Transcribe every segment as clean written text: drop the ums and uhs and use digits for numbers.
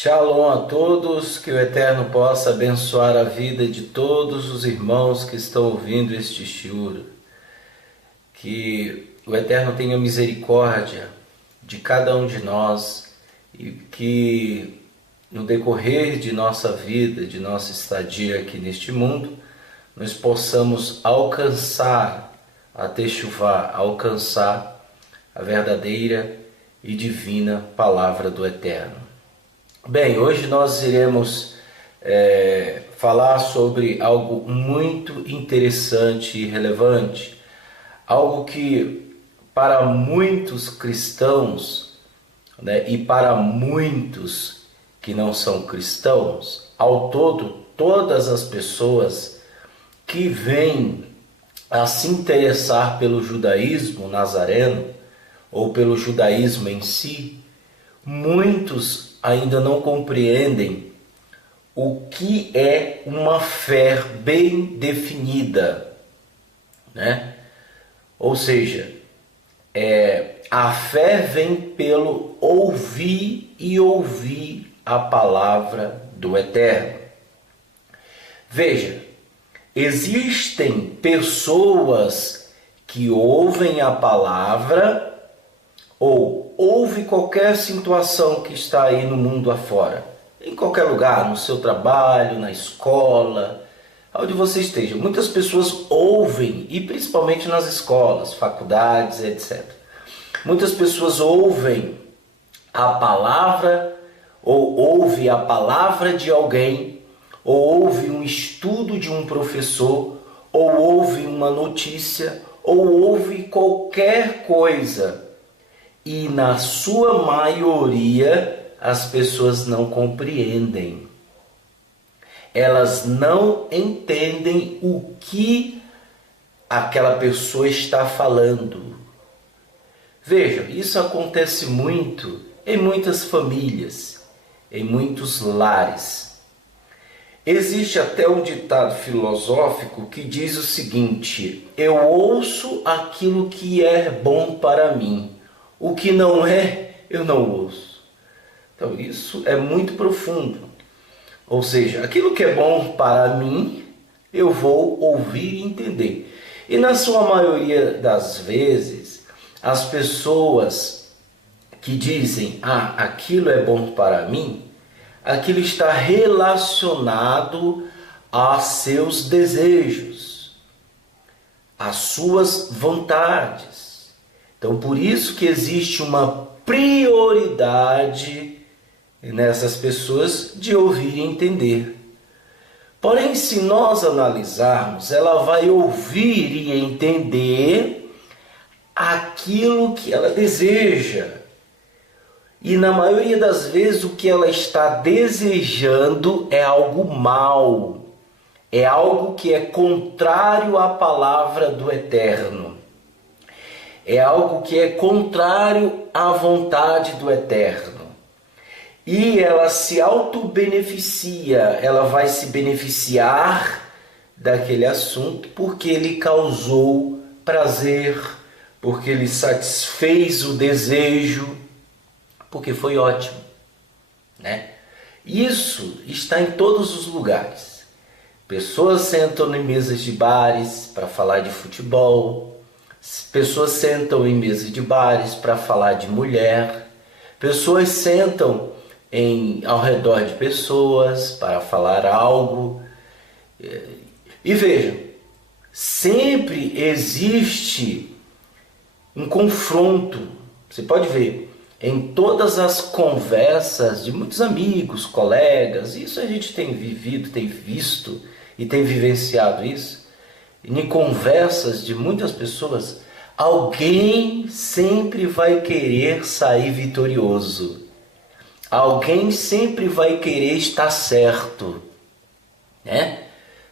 Shalom a todos, que o Eterno possa abençoar a vida de todos os irmãos que estão ouvindo este shiur. Que o Eterno tenha misericórdia de cada um de nós e que no decorrer de nossa vida, de nossa estadia aqui neste mundo, nós possamos alcançar a Teshuvá, alcançar a verdadeira e divina palavra do Eterno. Bem, hoje nós iremos falar sobre algo muito interessante e relevante, algo que para muitos cristãos, né, e para muitos que não são cristãos, ao todo, todas as pessoas que vêm a se interessar pelo judaísmo nazareno ou pelo judaísmo em si, muitos ainda não compreendem o que é uma fé bem definida, né? Ou seja, a fé vem pelo ouvir e ouvir a palavra do Eterno. Veja, existem pessoas que ouvem a palavra ou ouve qualquer situação que está aí no mundo afora, em qualquer lugar, no seu trabalho, na escola, onde você esteja. Muitas pessoas ouvem, e principalmente nas escolas, faculdades, etc. Muitas pessoas ouvem a palavra, ou ouve a palavra de alguém, ou ouve um estudo de um professor, ou ouve uma notícia, ou ouve qualquer coisa. E na sua maioria as pessoas não compreendem. Elas não entendem o que aquela pessoa está falando. Veja, isso acontece muito em muitas famílias, em muitos lares. Existe até um ditado filosófico que diz o seguinte: eu ouço aquilo que é bom para mim. O que não é, eu não ouço. Então isso é muito profundo. Ou seja, aquilo que é bom para mim, eu vou ouvir e entender. E na sua maioria das vezes, as pessoas que dizem, aquilo é bom para mim, aquilo está relacionado a seus desejos, às suas vontades. Então, por isso que existe uma prioridade nessas pessoas de ouvir e entender. Porém, se nós analisarmos, ela vai ouvir e entender aquilo que ela deseja. E na maioria das vezes o que ela está desejando é algo mal. É algo que é contrário à palavra do Eterno. É algo que é contrário à vontade do Eterno. E ela se auto-beneficia, ela vai se beneficiar daquele assunto porque lhe causou prazer, porque lhe satisfez o desejo, porque foi ótimo, né? Isso está em todos os lugares. Pessoas sentam em mesas de bares para falar de futebol. Pessoas sentam em mesas de bares para falar de mulher. Pessoas sentam ao redor de pessoas para falar algo. E vejam, sempre existe um confronto. Você pode ver em todas as conversas de muitos amigos, colegas. Isso a gente tem vivido, tem visto e tem vivenciado isso. Em conversas de muitas pessoas, alguém sempre vai querer sair vitorioso. Alguém sempre vai querer estar certo, né?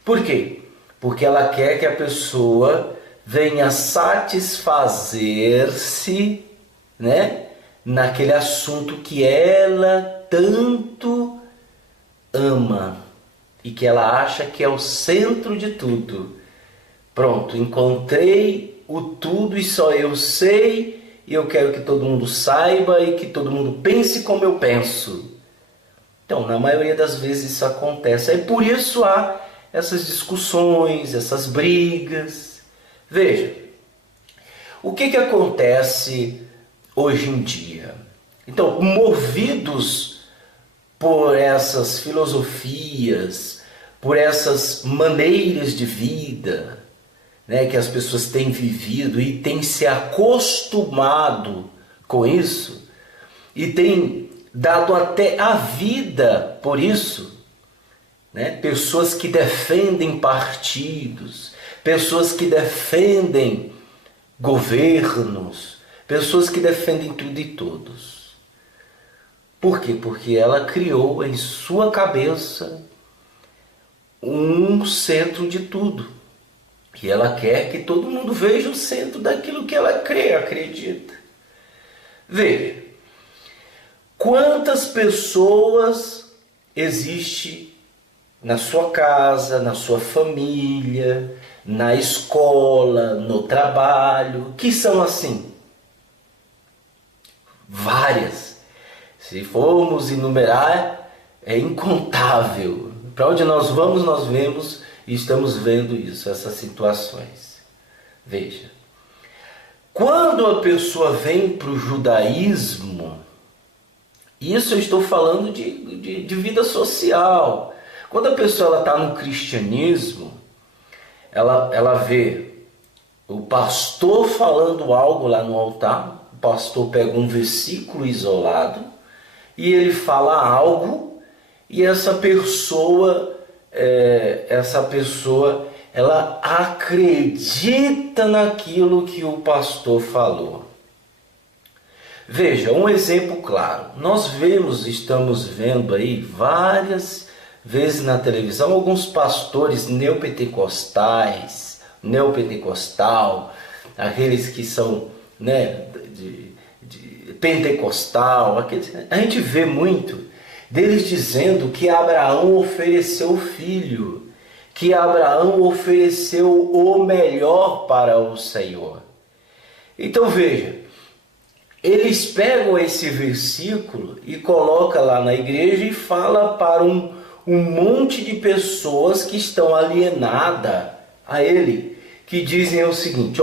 Por quê? Porque ela quer que a pessoa venha satisfazer-se, né, naquele assunto que ela tanto ama e que ela acha que é o centro de tudo. Pronto, encontrei o tudo e só eu sei, e eu quero que todo mundo saiba e que todo mundo pense como eu penso. Então, na maioria das vezes isso acontece. Aí por isso há essas discussões, essas brigas. Veja, o que acontece hoje em dia? Então, movidos por essas filosofias, por essas maneiras de vida, né, que as pessoas têm vivido e têm se acostumado com isso, e têm dado até a vida por isso, né? Pessoas que defendem partidos, pessoas que defendem governos, pessoas que defendem tudo e todos. Por quê? Porque ela criou em sua cabeça um centro de tudo. E ela quer que todo mundo veja o centro daquilo que ela crê, acredita. Veja, quantas pessoas existem na sua casa, na sua família, na escola, no trabalho, que são assim? Várias. Se formos enumerar, é incontável. Para onde nós vamos, nós vemos e estamos vendo isso, essas situações. Veja, quando a pessoa vem para o judaísmo, isso eu estou falando de vida social. Quando a pessoa está no cristianismo, ela vê o pastor falando algo lá no altar, o pastor pega um versículo isolado e ele fala algo, e essa pessoa ela acredita naquilo que o pastor falou. Veja, um exemplo claro. Nós estamos vendo aí várias vezes na televisão alguns pastores neopentecostal, aqueles que são, né, de pentecostal, a gente vê muito deles dizendo que Abraão ofereceu o filho, que Abraão ofereceu o melhor para o Senhor. Então veja, eles pegam esse versículo e colocam lá na igreja e fala para um monte de pessoas que estão alienadas a ele, que dizem o seguinte: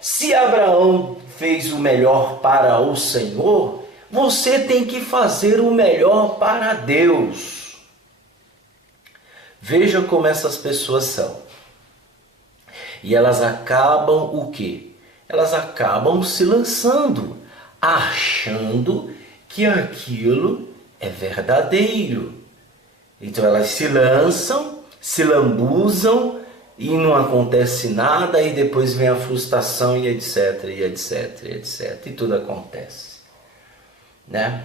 se Abraão fez o melhor para o Senhor, você tem que fazer o melhor para Deus. Veja como essas pessoas são. E elas acabam o quê? Elas acabam se lançando, achando que aquilo é verdadeiro. Então elas se lançam, se lambuzam e não acontece nada, e depois vem a frustração e etc, e etc, e etc, e tudo acontece, né?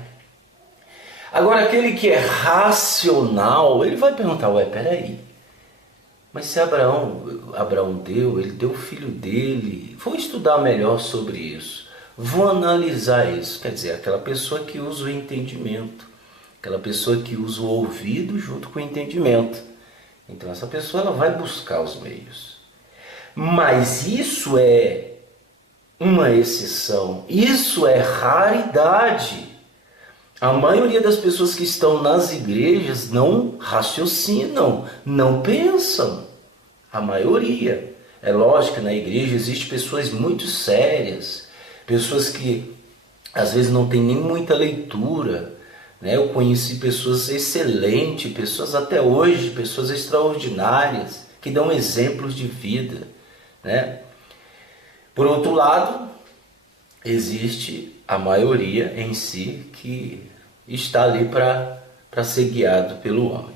Agora aquele que é racional, ele vai perguntar: peraí, mas se Abraão deu, ele deu o filho dele, vou estudar melhor sobre isso, vou analisar isso. Quer dizer, aquela pessoa que usa o entendimento, aquela pessoa que usa o ouvido junto com o entendimento. Então essa pessoa ela vai buscar os meios. Mas isso é uma exceção, isso é raridade. A maioria das pessoas que estão nas igrejas não raciocinam, não pensam. A maioria. É lógico que na igreja existem pessoas muito sérias, pessoas que às vezes não têm nem muita leitura, né? Eu conheci pessoas excelentes, pessoas até hoje, pessoas extraordinárias, que dão exemplos de vida, né? Por outro lado, existe a maioria em si que está ali para ser guiado pelo homem.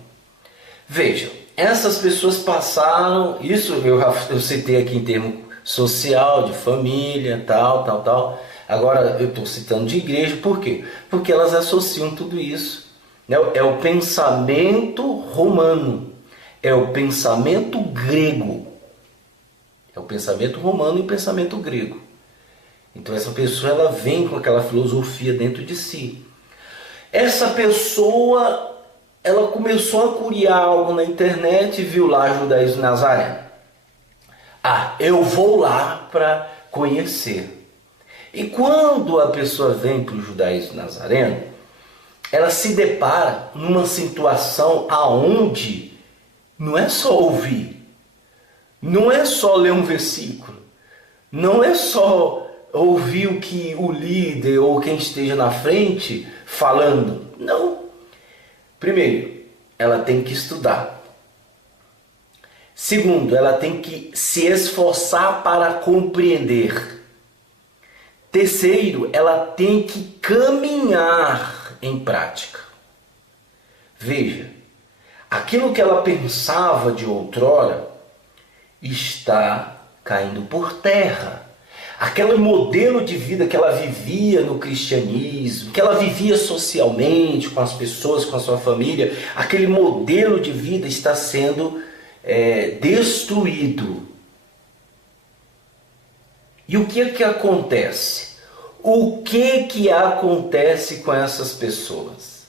Vejam, essas pessoas passaram, isso eu citei aqui em termo social, de família, tal. Agora eu estou citando de igreja, por quê? Porque elas associam tudo isso, né? É o pensamento romano, é o pensamento grego, é o pensamento romano e o pensamento grego. Então essa pessoa ela vem com aquela filosofia dentro de si. Essa pessoa ela começou a curiar algo na internet e viu lá Judaísmo Nazareno. Eu vou lá para conhecer. E quando a pessoa vem para o Judaísmo Nazareno, ela se depara numa situação aonde não é só ouvir, não é só ler um versículo, não é só ouvir o que o líder ou quem esteja na frente falando. Não. Primeiro, ela tem que estudar. Segundo, ela tem que se esforçar para compreender. Terceiro, ela tem que caminhar em prática. Veja, aquilo que ela pensava de outrora está caindo por terra. Aquele modelo de vida que ela vivia no cristianismo, que ela vivia socialmente com as pessoas, com a sua família, aquele modelo de vida está sendo destruído. E o que acontece? O que acontece com essas pessoas?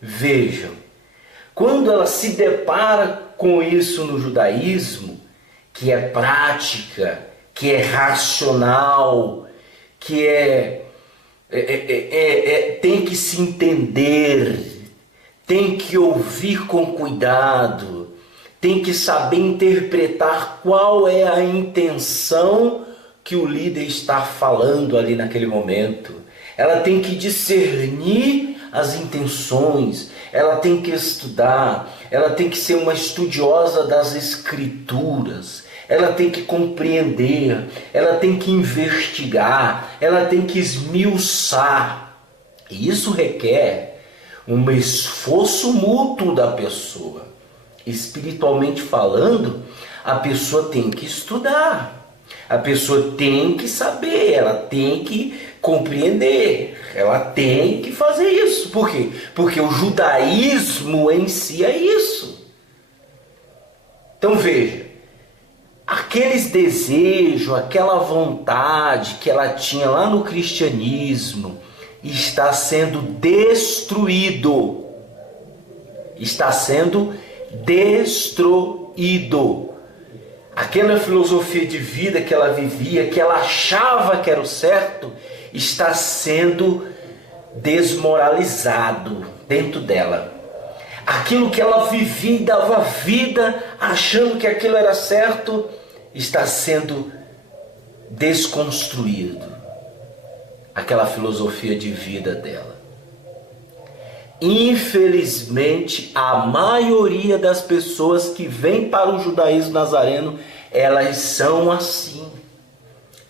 Vejam, quando ela se depara com isso no judaísmo, que é prática, que é racional, que tem que se entender, tem que ouvir com cuidado, tem que saber interpretar qual é a intenção que o líder está falando ali naquele momento. Ela tem que discernir as intenções, ela tem que estudar, ela tem que ser uma estudiosa das escrituras, ela tem que compreender, ela tem que investigar, ela tem que esmiuçar. E isso requer um esforço mútuo da pessoa. Espiritualmente falando, a pessoa tem que estudar, a pessoa tem que saber, ela tem que compreender, ela tem que fazer isso. Por quê? Porque o judaísmo em si é isso. Então veja, aqueles desejos, aquela vontade que ela tinha lá no cristianismo está sendo destruído. Está sendo destruído. Aquela filosofia de vida que ela vivia, que ela achava que era o certo, está sendo desmoralizado dentro dela. Aquilo que ela vivia e dava vida, achando que aquilo era certo, está sendo desconstruído. Aquela filosofia de vida dela. Infelizmente, a maioria das pessoas que vêm para o judaísmo nazareno, elas são assim.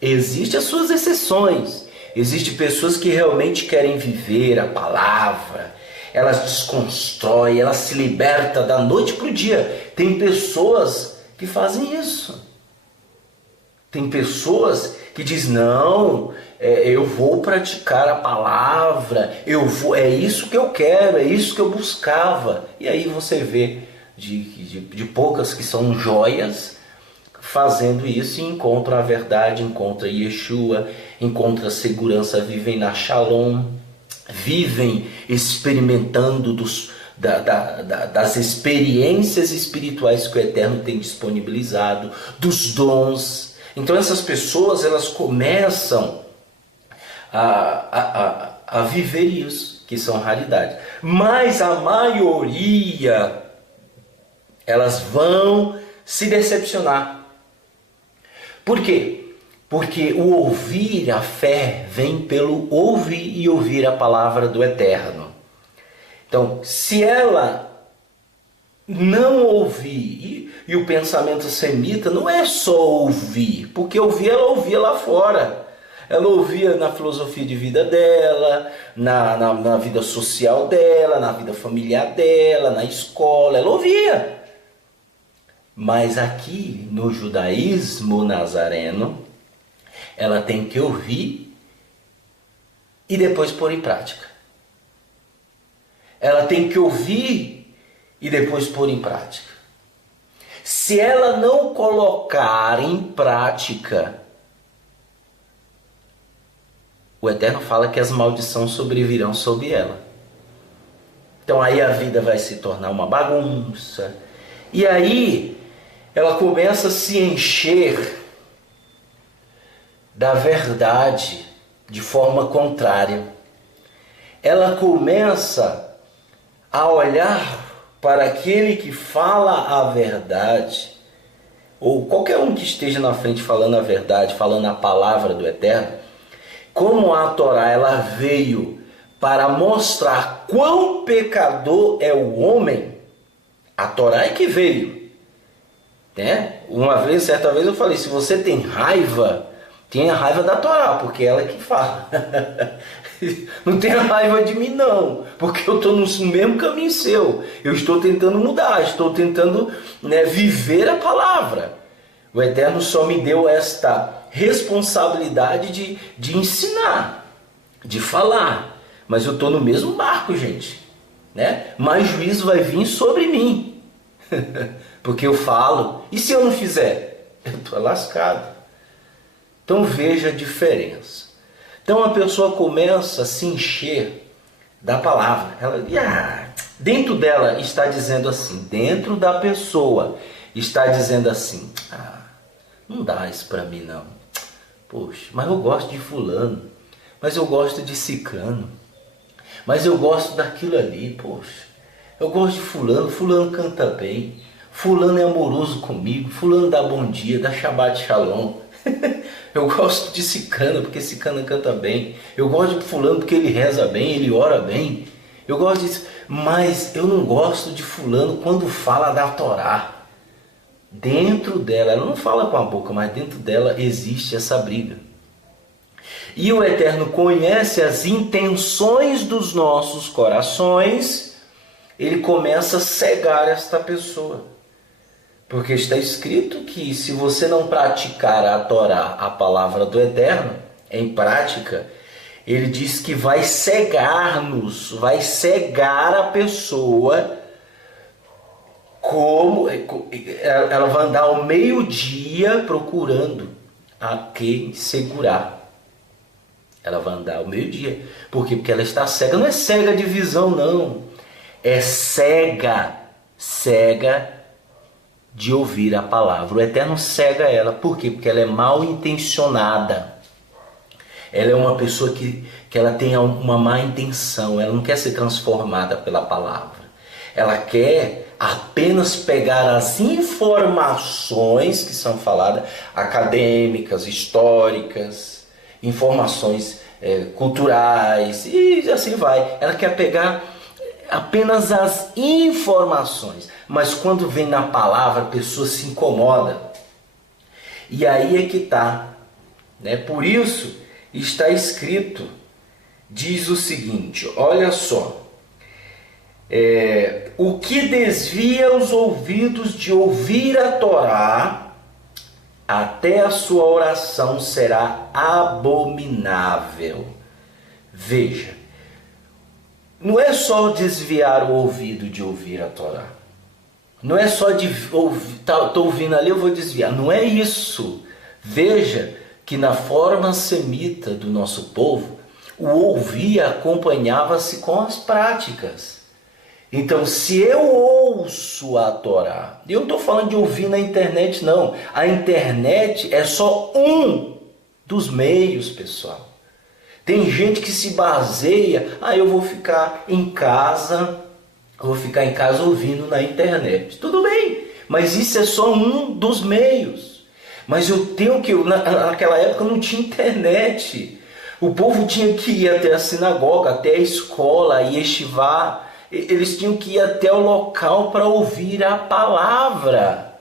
Existem as suas exceções. Existem pessoas que realmente querem viver a palavra. Elas desconstroem, elas se libertam da noite para o dia. Tem pessoas que fazem isso. Tem pessoas que dizem, não, eu vou praticar a palavra, é isso que eu quero, é isso que eu buscava. E aí você vê de poucas que são joias fazendo isso e encontram a verdade, encontram Yeshua, encontram a segurança, vivem na Shalom, vivem experimentando das experiências espirituais que o Eterno tem disponibilizado, dos dons. Então essas pessoas, elas começam a viver isso, que são raridades. Mas a maioria, elas vão se decepcionar. Por quê? Porque o ouvir a fé vem pelo ouvir e ouvir a palavra do Eterno. Então, se ela não ouvir, e o pensamento semita não é só ouvir, porque ouvir, ela ouvia lá fora. Ela ouvia na filosofia de vida dela, na vida social dela, na vida familiar dela, na escola, ela ouvia. Mas aqui no judaísmo nazareno, ela tem que ouvir e depois pôr em prática. Ela tem que ouvir e depois pôr em prática. Se ela não colocar em prática, o Eterno fala que as maldições sobrevirão sobre ela. Então aí a vida vai se tornar uma bagunça. E aí ela começa a se encher da verdade de forma contrária. ela começa a olhar para aquele que fala a verdade, ou qualquer um que esteja na frente falando a verdade, falando a palavra do Eterno, como a Torá ela veio para mostrar quão pecador é o homem, a Torá é que veio, né? Certa vez eu falei, se você tem raiva, tenha raiva da Torá, porque ela é que fala. Não tenha raiva de mim não, porque eu estou no mesmo caminho seu. Eu estou tentando mudar, estou tentando, viver a palavra. O Eterno só me deu esta responsabilidade de ensinar, de falar. Mas eu estou no mesmo barco, gente, né? Mas juízo vai vir sobre mim. Porque eu falo. E se eu não fizer? Eu estou lascado. Então veja a diferença. Então a pessoa começa a se encher da palavra. Dentro dela está dizendo assim, dentro da pessoa está dizendo assim, não dá isso para mim não. Poxa, mas eu gosto de fulano, mas eu gosto de ciclano, mas eu gosto daquilo ali, poxa. Eu gosto de fulano, fulano canta bem, fulano é amoroso comigo, fulano dá bom dia, dá Shabbat Shalom. Eu gosto de ciclano porque ciclano canta bem. Eu gosto de fulano porque ele reza bem, ele ora bem. Eu gosto disso, mas eu não gosto de fulano quando fala da Torá. Dentro dela, ela não fala com a boca, mas dentro dela existe essa briga. E o Eterno conhece as intenções dos nossos corações, ele começa a cegar esta pessoa. Porque está escrito que se você não praticar a Torá, a palavra do Eterno, em prática, ele diz que vai cegar-nos, vai cegar a pessoa, como ela vai andar ao meio-dia procurando a quem segurar. Ela vai andar ao meio-dia. Por quê? Porque ela está cega. Não é cega de visão, não. É cega de ouvir a palavra. O Eterno cega ela. Por quê? Porque ela é mal intencionada. Ela é uma pessoa que ela tem uma má intenção. Ela não quer ser transformada pela palavra. Ela quer apenas pegar as informações que são faladas, acadêmicas, históricas, informações culturais, e assim vai. Ela quer pegar apenas as informações. Mas quando vem na palavra, a pessoa se incomoda. E aí é que está. Por isso está escrito, diz o seguinte, olha só. O que desvia os ouvidos de ouvir a Torá, até a sua oração será abominável. Veja, não é só desviar o ouvido de ouvir a Torá. Não é só de ouvir, estou ouvindo ali, eu vou desviar. Não é isso. Veja que na forma semita do nosso povo, o ouvir acompanhava-se com as práticas. Então, se eu ouço a Torá, eu não estou falando de ouvir na internet, não. A internet é só um dos meios, pessoal. Tem gente que se baseia, eu vou ficar em casa ouvindo na internet. Tudo bem, mas isso é só um dos meios. Mas eu tenho que, naquela época não tinha internet. O povo tinha que ir até a sinagoga, até a escola, yeshivá. Eles tinham que ir até o local para ouvir a palavra.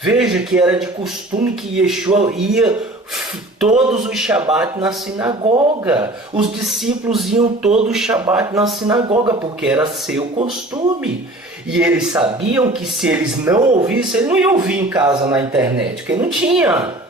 Veja que era de costume que Yeshua ia todos os Shabat na sinagoga. Os discípulos iam todos os Shabat na sinagoga, porque era seu costume. E eles sabiam que se eles não ouvissem, eles não iam ouvir em casa na internet, porque não tinha.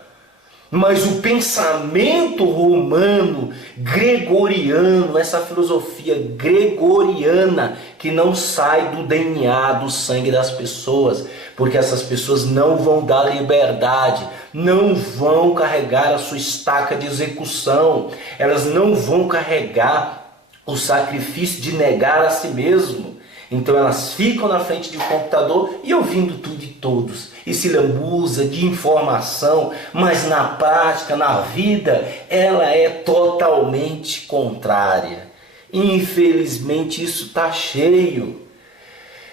Mas o pensamento romano, gregoriano, essa filosofia gregoriana que não sai do DNA, do sangue das pessoas, porque essas pessoas não vão dar liberdade, não vão carregar a sua estaca de execução, elas não vão carregar o sacrifício de negar a si mesmo. Então elas ficam na frente do computador e ouvindo tudo e todos, e se lambuza de informação, mas na prática, na vida, ela é totalmente contrária. Infelizmente isso está cheio.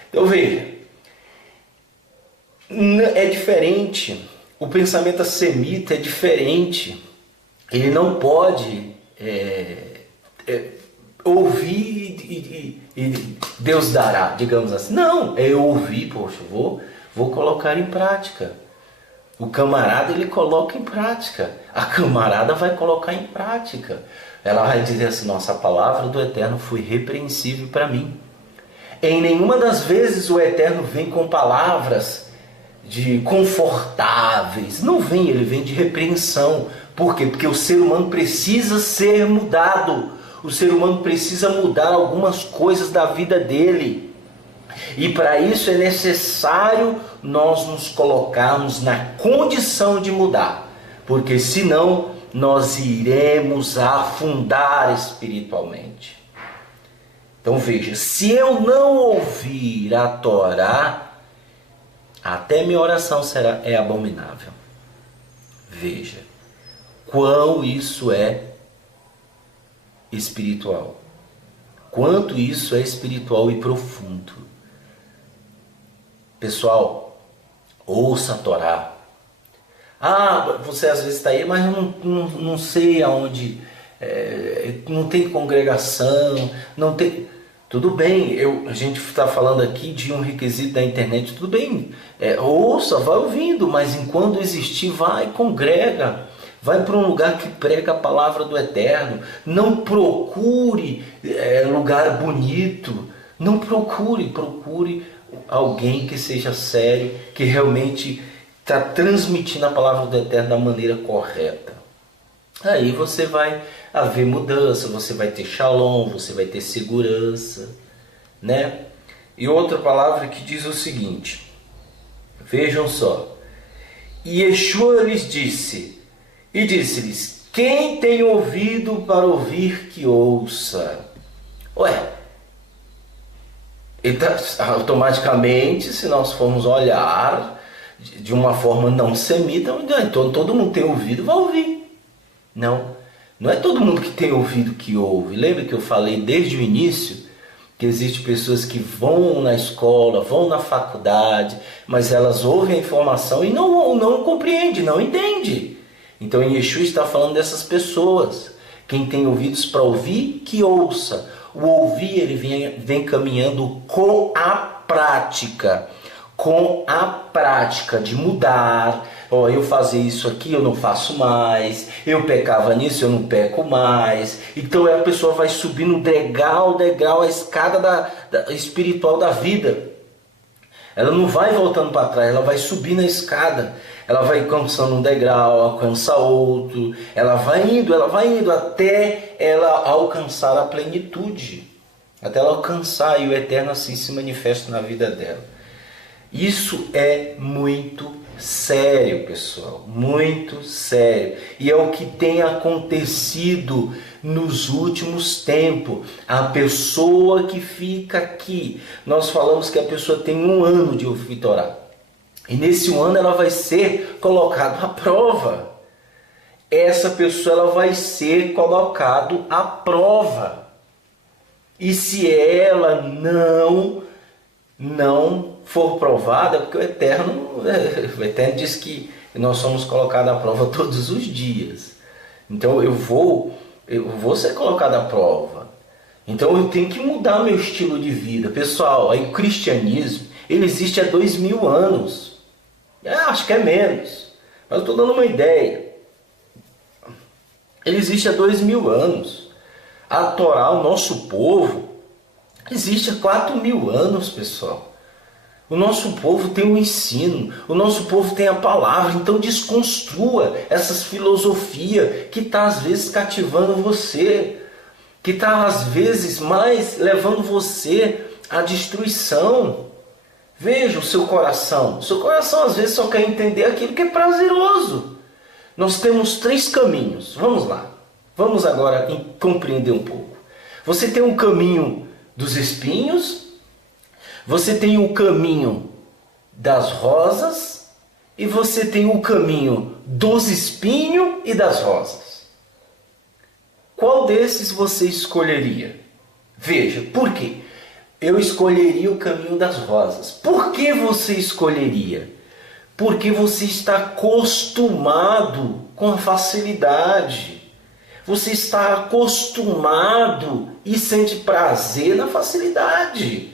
Então veja, é diferente. O pensamento semita é diferente. Ele não pode ouvir e Deus dará, digamos assim. Não, é ouvir, poxa, vou colocar em prática. O camarada, ele coloca em prática. A camarada vai colocar em prática. Ela vai dizer assim, nossa, a palavra do Eterno foi repreensível para mim. Em nenhuma das vezes o Eterno vem com palavras de confortáveis. Não vem, ele vem de repreensão. Por quê? Porque o ser humano precisa ser mudado. O ser humano precisa mudar algumas coisas da vida dele. E para isso é necessário nós nos colocarmos na condição de mudar. Porque senão nós iremos afundar espiritualmente. Então veja, se eu não ouvir a Torá, até minha oração é abominável. Veja, quão isso é espiritual. Quanto isso é espiritual e profundo. Pessoal, ouça a Torá. Ah, você às vezes está aí, mas eu não sei aonde, não tem congregação, não tem... Tudo bem, a gente está falando aqui de um requisito da internet, tudo bem, ouça, vai ouvindo, mas enquanto existir, vai, congrega, vai para um lugar que prega a palavra do Eterno, não procure lugar bonito, não procure alguém que seja sério, que realmente está transmitindo a palavra do Eterno da maneira correta. Aí você vai haver mudança, você vai ter shalom, você vai ter segurança, né? E outra palavra que diz o seguinte, vejam só, e Yeshua lhes disse, e disse-lhes, quem tem ouvido para ouvir que ouça. Ué, então, automaticamente, se nós formos olhar de uma forma não semita, então todo mundo tem ouvido, vai ouvir. Não é todo mundo que tem ouvido que ouve. Lembra que eu falei desde o início que existem pessoas que vão na escola, vão na faculdade, mas elas ouvem a informação e não compreendem, não entendem. Então Yeshua está falando dessas pessoas. Quem tem ouvidos para ouvir, que ouça. O ouvir, ele vem caminhando com a prática de mudar. Eu fazia isso aqui, eu não faço mais. Eu pecava nisso, eu não peco mais. Então a pessoa vai subindo degrau a escada espiritual da vida. Ela não vai voltando para trás, ela vai subir na escada. Ela vai alcançando um degrau, alcança outro. Ela vai indo até ela alcançar a plenitude. Até ela alcançar e o Eterno assim se manifesta na vida dela. Isso é muito sério, pessoal, muito sério. E é o que tem acontecido nos últimos tempos. A pessoa que fica aqui, nós falamos que a pessoa tem 1 ano de ouvir Torá. E nesse 1 ano ela vai ser colocada à prova. Essa pessoa ela vai ser colocada à prova. E se ela não for provada, porque o Eterno diz que nós somos colocados à prova todos os dias. Então eu vou ser colocado à prova. Então eu tenho que mudar meu estilo de vida. Pessoal, aí o cristianismo, ele existe há 2000 anos. Acho que é menos, mas eu estou dando uma ideia. Ele existe há 2000 anos. A Torá, o nosso povo, existe há 4000 anos, pessoal. O nosso povo tem um ensino, o nosso povo tem a palavra, então desconstrua essas filosofias que está às vezes cativando você, que está às vezes mais levando você à destruição. Veja o seu coração às vezes só quer entender aquilo que é prazeroso. Nós temos 3 caminhos, vamos lá, vamos agora compreender um pouco. Você tem um caminho dos espinhos, você tem o caminho das rosas e você tem o caminho dos espinhos e das rosas. Qual desses você escolheria? Veja, por quê? Eu escolheria o caminho das rosas. Por que você escolheria? Porque você está acostumado com a facilidade. Você está acostumado e sente prazer na facilidade.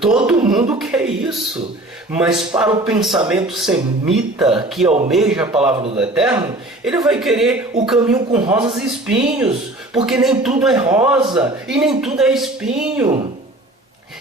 Todo mundo quer isso. Mas para o pensamento semita que almeja a palavra do Eterno, ele vai querer o caminho com rosas e espinhos, porque nem tudo é rosa e nem tudo é espinho.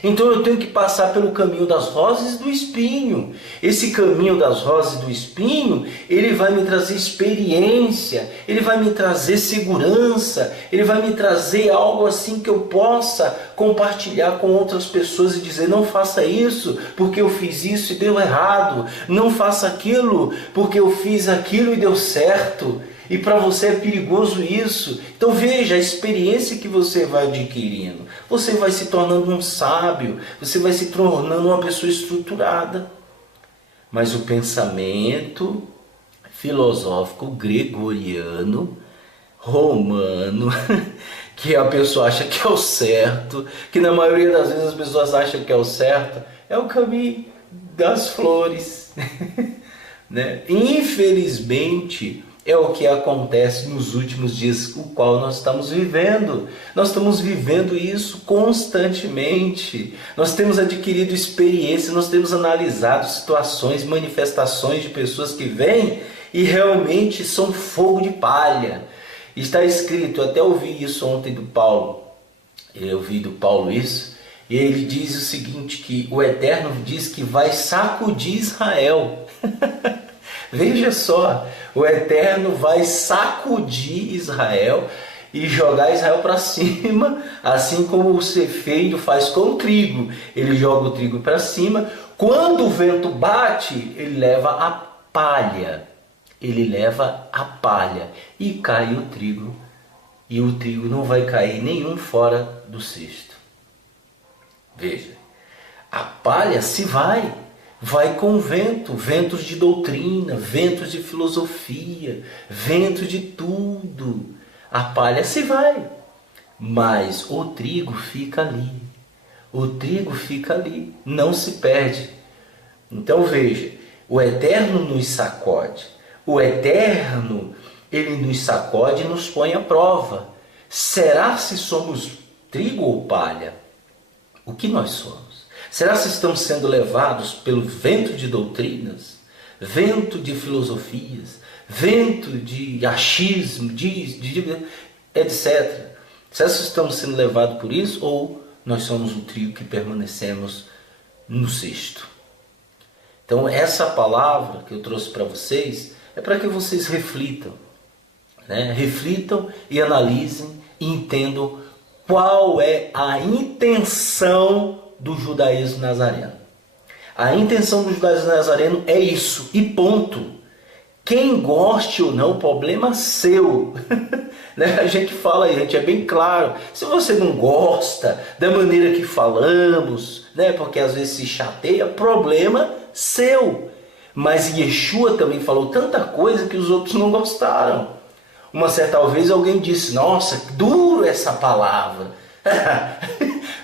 Então eu tenho que passar pelo caminho das rosas e do espinho. Esse caminho das rosas e do espinho, ele vai me trazer experiência, ele vai me trazer segurança, ele vai me trazer algo assim que eu possa compartilhar com outras pessoas e dizer: não faça isso porque eu fiz isso e deu errado, não faça aquilo porque eu fiz aquilo e deu certo. E para você é perigoso isso. Então veja a experiência que você vai adquirindo. Você vai se tornando um sábio, você vai se tornando uma pessoa estruturada. Mas o pensamento filosófico gregoriano, romano, que a pessoa acha que é o certo, que na maioria das vezes as pessoas acham que é o certo, é o caminho das flores. Né? Infelizmente, é o que acontece nos últimos dias, o qual nós estamos vivendo. Nós estamos vivendo isso constantemente. Nós temos adquirido experiência, nós temos analisado situações, manifestações de pessoas que vêm e realmente são fogo de palha. Está escrito, eu até ouvi isso ontem do Paulo, eu ouvi do Paulo isso, e ele diz o seguinte, que o Eterno diz que vai sacudir Israel. Veja só, o Eterno vai sacudir Israel e jogar Israel para cima, assim como o cefeiro faz com o trigo. Ele joga o trigo para cima, quando o vento bate, ele leva a palha. Ele leva a palha e cai o trigo. E o trigo não vai cair nenhum fora do cesto. Veja, a palha se vai. Vai com o vento, ventos de doutrina, ventos de filosofia, ventos de tudo. A palha se vai, mas o trigo fica ali. O trigo fica ali, não se perde. Então veja, o Eterno nos sacode. O Eterno, ele nos sacode e nos põe à prova. Será se somos trigo ou palha? O que nós somos? Será que estamos sendo levados pelo vento de doutrinas, vento de filosofias, vento de achismo, etc. Será que estamos sendo levados por isso ou nós somos o trigo que permanecemos no cesto? Então essa palavra que eu trouxe para vocês é para que vocês reflitam, né? Reflitam e analisem e entendam qual é a intenção do judaísmo nazareno. A intenção do judaísmo nazareno é isso, e ponto. Quem goste ou não, problema seu. Né? A gente fala, a gente é bem claro. Se você não gosta da maneira que falamos, né? Porque às vezes se chateia, problema seu. Mas Yeshua também falou tanta coisa que os outros não gostaram. Uma certa vez alguém disse: nossa, duro essa palavra.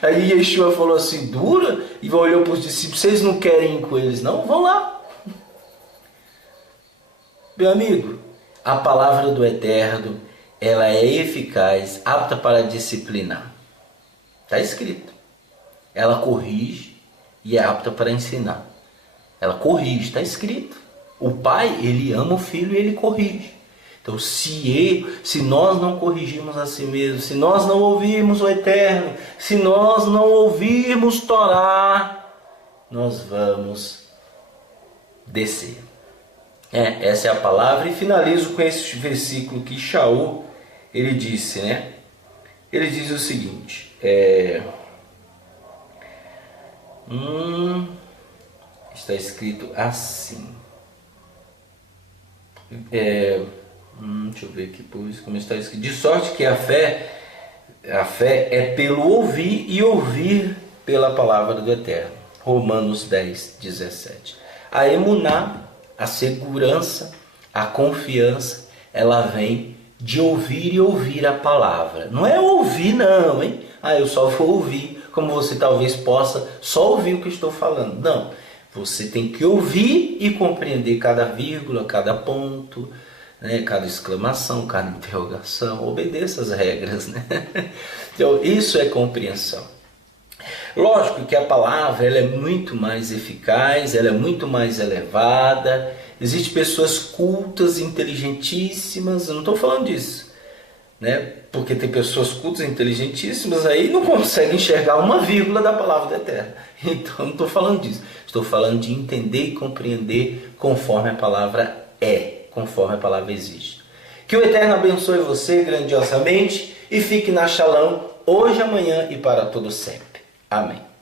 Aí Yeshua falou assim: dura? E olhou para os discípulos: vocês não querem ir com eles não? Vão lá. Meu amigo, a palavra do Eterno, ela é eficaz, apta para disciplinar. Está escrito. Ela corrige e é apta para ensinar. Ela corrige, está escrito. O pai, ele ama o filho e ele corrige. Então, se nós não corrigirmos a si mesmos, se nós não ouvirmos o Eterno, se nós não ouvirmos Torá, nós vamos descer. Essa é a palavra, e finalizo com esse versículo que Shaul, ele disse, né? Ele diz o seguinte, está escrito assim, deixa eu ver aqui, pois, como está escrito, de sorte que a fé é pelo ouvir e ouvir pela palavra do Eterno. Romanos 10, 17. A emuná, a segurança, a confiança, ela vem de ouvir e ouvir a palavra. Não é ouvir não, hein? Eu só vou ouvir, como você talvez possa só ouvir o que eu estou falando. Não, você tem que ouvir e compreender cada vírgula, cada ponto, né? Cada exclamação, cada interrogação. Obedeça as regras, né? Então, isso é compreensão. Lógico que a palavra ela é muito mais eficaz, ela é muito mais elevada. Existem pessoas cultas, inteligentíssimas, eu não estou falando disso, né? Porque tem pessoas cultas, inteligentíssimas, aí não conseguem enxergar uma vírgula da palavra do Eterno. Então não estou falando disso, estou falando de entender e compreender conforme a palavra é, conforme a palavra exige. Que o Eterno abençoe você grandiosamente e fique na Shalom hoje, amanhã e para todo sempre. Amém.